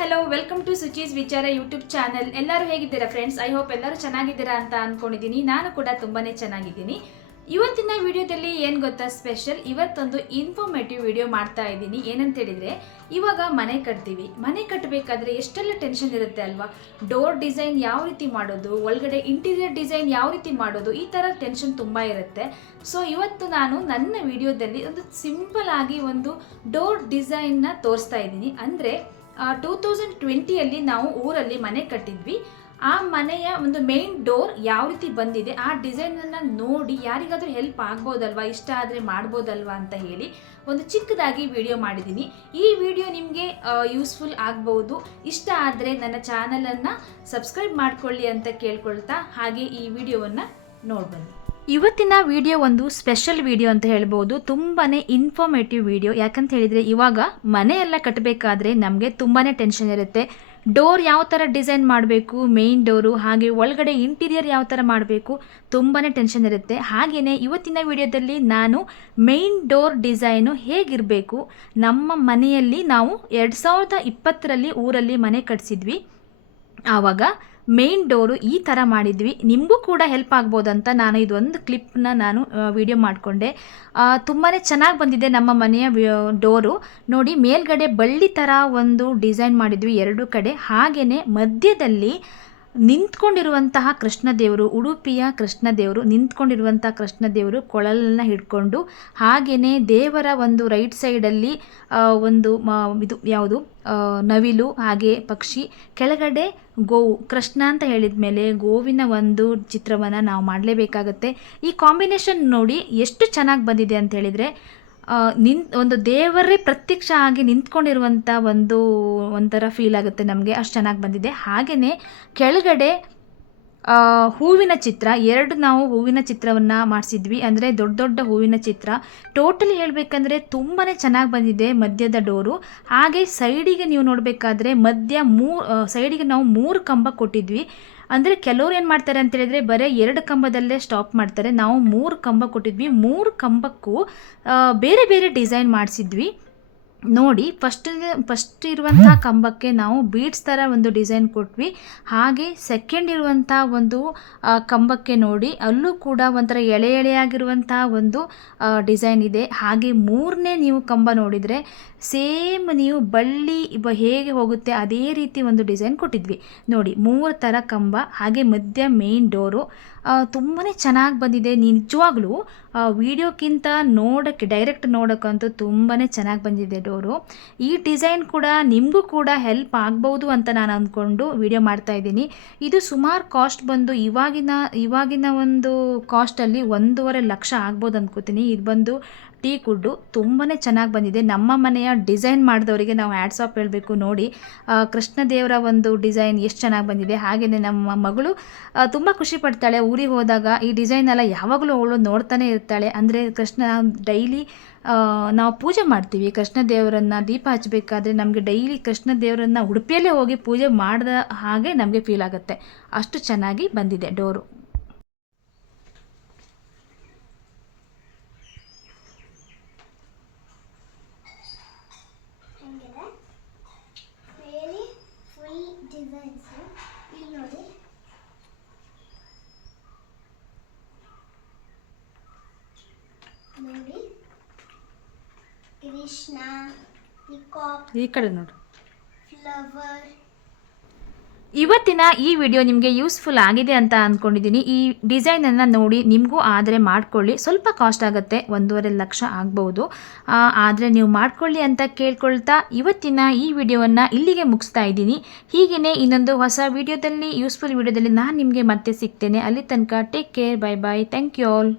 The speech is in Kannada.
ಹಲೋ ವೆಲ್ಕಮ್ ಟು ಸುಚೀಸ್ ವಿಚಾರ ಯೂಟ್ಯೂಬ್ ಚಾನಲ್. ಎಲ್ಲರೂ ಹೇಗಿದ್ದೀರಾ ಫ್ರೆಂಡ್ಸ್? ಐ ಹೋಪ್ ಎಲ್ಲರೂ ಚೆನ್ನಾಗಿದ್ದೀರಾ ಅಂತ ಅಂದ್ಕೊಂಡಿದ್ದೀನಿ. ನಾನು ಕೂಡ ತುಂಬಾ ಚೆನ್ನಾಗಿದ್ದೀನಿ. ಇವತ್ತಿನ ವಿಡಿಯೋದಲ್ಲಿ ಏನು ಗೊತ್ತಾ ಸ್ಪೆಷಲ್, ಇವತ್ತೊಂದು ಇನ್ಫಾರ್ಮೇಟಿವ್ ವಿಡಿಯೋ ಮಾಡ್ತಾ ಇದ್ದೀನಿ. ಏನಂತ ಹೇಳಿದರೆ, ಇವಾಗ ಮನೆ ಕಟ್ತೀವಿ. ಮನೆ ಕಟ್ಟಬೇಕಾದ್ರೆ ಎಷ್ಟೆಲ್ಲ ಟೆನ್ಷನ್ ಇರುತ್ತೆ ಅಲ್ವಾ? ಡೋರ್ ಡಿಸೈನ್ ಯಾವ ರೀತಿ ಮಾಡೋದು, ಒಳಗಡೆ ಇಂಟೀರಿಯರ್ ಡಿಸೈನ್ ಯಾವ ರೀತಿ ಮಾಡೋದು, ಈ ಥರ ಟೆನ್ಷನ್ ತುಂಬ ಇರುತ್ತೆ. ಸೊ ಇವತ್ತು ನಾನು ನನ್ನ ವಿಡಿಯೋದಲ್ಲಿ ಒಂದು ಸಿಂಪಲ್ ಆಗಿ ಒಂದು ಡೋರ್ ಡಿಸೈನ್ನ ತೋರಿಸ್ತಾ ಇದ್ದೀನಿ. ಅಂದರೆ 2020ಯಲ್ಲಿ ನಾವು ಊರಲ್ಲಿ ಮನೆ ಕಟ್ಟಿದ್ವಿ. ಆ ಮನೆಯ ಒಂದು ಮೇನ್ ಡೋರ್ ಯಾವ ರೀತಿ ಬಂದಿದೆ, ಆ ಡಿಸೈನನ್ನು ನೋಡಿ ಯಾರಿಗಾದರೂ ಹೆಲ್ಪ್ ಆಗ್ಬೋದಲ್ವಾ, ಇಷ್ಟ ಆದರೆ ಮಾಡ್ಬೋದಲ್ವಾ ಅಂತ ಹೇಳಿ ಒಂದು ಚಿಕ್ಕದಾಗಿ ವಿಡಿಯೋ ಮಾಡಿದ್ದೀನಿ. ಈ ವಿಡಿಯೋ ನಿಮಗೆ ಯೂಸ್ಫುಲ್ ಆಗ್ಬೋದು. ಇಷ್ಟ ಆದರೆ ನನ್ನ ಚಾನಲನ್ನು ಸಬ್ಸ್ಕ್ರೈಬ್ ಮಾಡ್ಕೊಳ್ಳಿ ಅಂತ ಕೇಳ್ಕೊಳ್ತಾ, ಹಾಗೆ ಈ ವಿಡಿಯೋವನ್ನು ನೋಡ್ಬನ್ನಿ. ಇವತ್ತಿನ ವಿಡಿಯೋ ಒಂದು ಸ್ಪೆಷಲ್ ವಿಡಿಯೋ ಅಂತ ಹೇಳ್ಬೋದು. ತುಂಬಾ ಇನ್ಫಾರ್ಮೇಟಿವ್ ವಿಡಿಯೋ. ಯಾಕಂತ ಹೇಳಿದರೆ, ಇವಾಗ ಮನೆಯೆಲ್ಲ ಕಟ್ಟಬೇಕಾದ್ರೆ ನಮಗೆ ತುಂಬಾ ಟೆನ್ಷನ್ ಇರುತ್ತೆ. ಡೋರ್ ಯಾವ ಥರ ಡಿಸೈನ್ ಮಾಡಬೇಕು, ಮೇನ್ ಡೋರು, ಹಾಗೆ ಒಳಗಡೆ ಇಂಟೀರಿಯರ್ ಯಾವ ಥರ ಮಾಡಬೇಕು, ತುಂಬಾ ಟೆನ್ಷನ್ ಇರುತ್ತೆ. ಹಾಗೆಯೇ ಇವತ್ತಿನ ವಿಡಿಯೋದಲ್ಲಿ ನಾನು ಮೇನ್ ಡೋರ್ ಡಿಸೈನು ಹೇಗಿರಬೇಕು, ನಮ್ಮ ಮನೆಯಲ್ಲಿ ನಾವು 2020ರಲ್ಲಿ ಊರಲ್ಲಿ ಮನೆ ಕಟ್ಸಿದ್ವಿ. ಆವಾಗ ಮೇನ್ ಡೋರು ಈ ಥರ ಮಾಡಿದ್ವಿ. ನಿಮಗೂ ಕೂಡ ಹೆಲ್ಪ್ ಆಗ್ಬೋದಂತ ನಾನು ಇದೊಂದು ಕ್ಲಿಪ್ನ ನಾನು ವಿಡಿಯೋ ಮಾಡಿಕೊಂಡೆ. ತುಂಬಾ ಚೆನ್ನಾಗಿ ಬಂದಿದೆ ನಮ್ಮ ಮನೆಯ ಡೋರು. ನೋಡಿ, ಮೇಲ್ಗಡೆ ಬಳ್ಳಿ ಥರ ಒಂದು ಡಿಸೈನ್ ಮಾಡಿದ್ವಿ ಎರಡು ಕಡೆ. ಹಾಗೆಯೇ ಮಧ್ಯದಲ್ಲಿ ನಿಂತ್ಕೊಂಡಿರುವಂತಹ ಕೃಷ್ಣದೇವರು, ಉಡುಪಿಯ ಕೃಷ್ಣದೇವರು ನಿಂತ್ಕೊಂಡಿರುವಂಥ ಕೃಷ್ಣದೇವರು ಕೊಳಲನ್ನು ಹಿಡ್ಕೊಂಡು, ಹಾಗೆಯೇ ದೇವರ ಒಂದು ರೈಟ್ ಸೈಡಲ್ಲಿ ಒಂದು ಇದು ಯಾವುದು ನವಿಲು, ಹಾಗೆ ಪಕ್ಷಿ, ಕೆಳಗಡೆ ಗೋವು. ಕೃಷ್ಣ ಅಂತ ಹೇಳಿದ ಮೇಲೆ ಗೋವಿನ ಒಂದು ಚಿತ್ರವನ್ನು ನಾವು ಮಾಡಲೇಬೇಕಾಗತ್ತೆ. ಈ ಕಾಂಬಿನೇಷನ್ ನೋಡಿ ಎಷ್ಟು ಚೆನ್ನಾಗಿ ಬಂದಿದೆ ಅಂತ ಹೇಳಿದರೆ, ಒಂದು ದೇವರೇ ಪ್ರತ್ಯಕ್ಷ ಆಗಿ ನಿಂತ್ಕೊಂಡಿರುವಂಥ ಒಂಥರ ಫೀಲ್ ಆಗುತ್ತೆ ನಮಗೆ, ಅಷ್ಟು ಚೆನ್ನಾಗಿ ಬಂದಿದೆ. ಹಾಗೆಯೇ ಕೆಳಗಡೆ ಹೂವಿನ ಚಿತ್ರ, ನಾವು ಹೂವಿನ ಚಿತ್ರವನ್ನು ಮಾಡಿಸಿದ್ವಿ. ಅಂದರೆ ದೊಡ್ಡ ದೊಡ್ಡ ಹೂವಿನ ಚಿತ್ರ. ಟೋಟಲಿ ಹೇಳಬೇಕಂದ್ರೆ ತುಂಬಾ ಚೆನ್ನಾಗಿ ಬಂದಿದೆ ಮಧ್ಯದ ಡೋರು. ಹಾಗೆ ಸೈಡಿಗೆ ನೀವು ನೋಡಬೇಕಾದ್ರೆ ಸೈಡಿಗೆ ನಾವು 3 ಕಂಬ ಕೊಟ್ಟಿದ್ವಿ. ಅಂದರೆ ಕೆಲವ್ರು ಏನು ಮಾಡ್ತಾರೆ ಅಂತ ಹೇಳಿದರೆ, ಬರೀ 2 ಕಂಬದಲ್ಲೇ ಸ್ಟಾಪ್ ಮಾಡ್ತಾರೆ. ನಾವು 3 ಕಂಬ ಕೊಟ್ಟಿದ್ವಿ. 3 ಕಂಬಕ್ಕೂ ಬೇರೆ ಬೇರೆ ಡಿಸೈನ್ ಮಾಡಿಸಿದ್ವಿ. ನೋಡಿ, ಫಸ್ಟ್ ಇರುವಂಥ ಕಂಬಕ್ಕೆ ನಾವು ಬೀಡ್ಸ್ ಥರ ಒಂದು ಡಿಸೈನ್ ಕೊಟ್ವಿ. ಹಾಗೆ ಸೆಕೆಂಡ್ ಇರುವಂಥ ಒಂದು ಕಂಬಕ್ಕೆ ನೋಡಿ, ಅಲ್ಲೂ ಕೂಡ ಒಂಥರ ಎಳೆಯಾಗಿರುವಂಥ ಒಂದು ಡಿಸೈನ್ ಇದೆ. ಹಾಗೆ 3ನೇ ನೀವು ಕಂಬ ನೋಡಿದರೆ ಸೇಮ್ ನೀವು ಬಳ್ಳಿ ಹೇಗೆ ಹೋಗುತ್ತೆ ಅದೇ ರೀತಿ ಒಂದು ಡಿಸೈನ್ ಕೊಟ್ಟಿದ್ವಿ. ನೋಡಿ, 3 ಥರ ಕಂಬ, ಹಾಗೆ ಮಧ್ಯ ಮೇನ್ ಡೋರು. ತುಂಬಾ ಚೆನ್ನಾಗಿ ಬಂದಿದೆ. ನಿಜವಾಗ್ಲೂ ವಿಡಿಯೋಕ್ಕಿಂತ ಡೈರೆಕ್ಟ್ ನೋಡೋಕ್ಕಂತೂ ತುಂಬಾ ಚೆನ್ನಾಗಿ ಬಂದಿದೆ ಡೋರು. ಈ ಡಿಸೈನ್ ಕೂಡ ನಿಮಗೂ ಕೂಡ ಹೆಲ್ಪ್ ಆಗ್ಬೋದು ಅಂತ ನಾನು ಅಂದ್ಕೊಂಡು ವಿಡಿಯೋ ಮಾಡ್ತಾಯಿದ್ದೀನಿ. ಇದು ಸುಮಾರು ಕಾಸ್ಟ್ ಬಂದು ಇವಾಗಿನ ಒಂದು ಕಾಸ್ಟಲ್ಲಿ 1.5 ಲಕ್ಷ ಆಗ್ಬೋದು ಅಂದ್ಕೋತೀನಿ. ಇದು ಬಂದು ಟೀಕ್ ವುಡ್ಡು. ತುಂಬಾ ಚೆನ್ನಾಗಿ ಬಂದಿದೆ. ನಮ್ಮ ಮನೆಯ ಡಿಸೈನ್ ಮಾಡಿದವರಿಗೆ ನಾವು ಹ್ಯಾಟ್ಸ್ ಆಫ್ ಹೇಳಬೇಕು. ನೋಡಿ, ಕೃಷ್ಣದೇವರ ಒಂದು ಡಿಸೈನ್ ಎಷ್ಟು ಚೆನ್ನಾಗಿ ಬಂದಿದೆ. ಹಾಗೆಯೇ ನಮ್ಮ ಮಗಳು ತುಂಬ ಖುಷಿ ಪಡ್ತಾಳೆ. ಊರಿಗೆ ಹೋದಾಗ ಈ ಡಿಸೈನ್ ಎಲ್ಲ ಯಾವಾಗಲೂ ಅವಳು ನೋಡ್ತಾನೆ ಇರ್ತಾಳೆ. ಅಂದರೆ ಡೈಲಿ ನಾವು ಪೂಜೆ ಮಾಡ್ತೀವಿ ಕೃಷ್ಣದೇವರನ್ನು. ದೀಪ ಹಚ್ಚಬೇಕಾದ್ರೆ ನಮಗೆ ಡೈಲಿ ಕೃಷ್ಣದೇವರನ್ನು ಉಡುಪಿಯಲ್ಲೇ ಹೋಗಿ ಪೂಜೆ ಮಾಡಿದ ಹಾಗೆ ನಮಗೆ ಫೀಲ್ ಆಗುತ್ತೆ. ಅಷ್ಟು ಚೆನ್ನಾಗಿ ಬಂದಿದೆ ಡೋರು. ನೋಡಿ, ಕೃಷ್ಣ, ಪಿಕಾಕ್, ಈ ಕಡೆ ನೋಡಿ, ಫ್ಲವರ್. ಇವತ್ತಿನ ಈ ವಿಡಿಯೋ ನಿಮಗೆ ಯೂಸ್ಫುಲ್ ಆಗಿದೆ ಅಂತ ಅಂದ್ಕೊಂಡಿದ್ದೀನಿ. ಈ ಡಿಸೈನನ್ನು ನೋಡಿ ನಿಮಗೂ ಆದರೆ ಮಾಡ್ಕೊಳ್ಳಿ. ಸ್ವಲ್ಪ ಕಾಸ್ಟ್ ಆಗುತ್ತೆ, 1.5 ಲಕ್ಷ ಆಗ್ಬೋದು. ಆದರೆ ನೀವು ಮಾಡ್ಕೊಳ್ಳಿ ಅಂತ ಕೇಳ್ಕೊಳ್ತಾ ಇವತ್ತಿನ ಈ ವಿಡಿಯೋವನ್ನು ಇಲ್ಲಿಗೆ ಮುಗಿಸ್ತಾ ಇದ್ದೀನಿ. ಹೀಗೆಯೇ ಇನ್ನೊಂದು ಹೊಸ ವಿಡಿಯೋದಲ್ಲಿ, ಯೂಸ್ಫುಲ್ ವಿಡಿಯೋದಲ್ಲಿ ನಾನು ನಿಮಗೆ ಮತ್ತೆ ಸಿಗ್ತೇನೆ. ಅಲ್ಲಿ ತನಕ take care, bye bye, thank you all.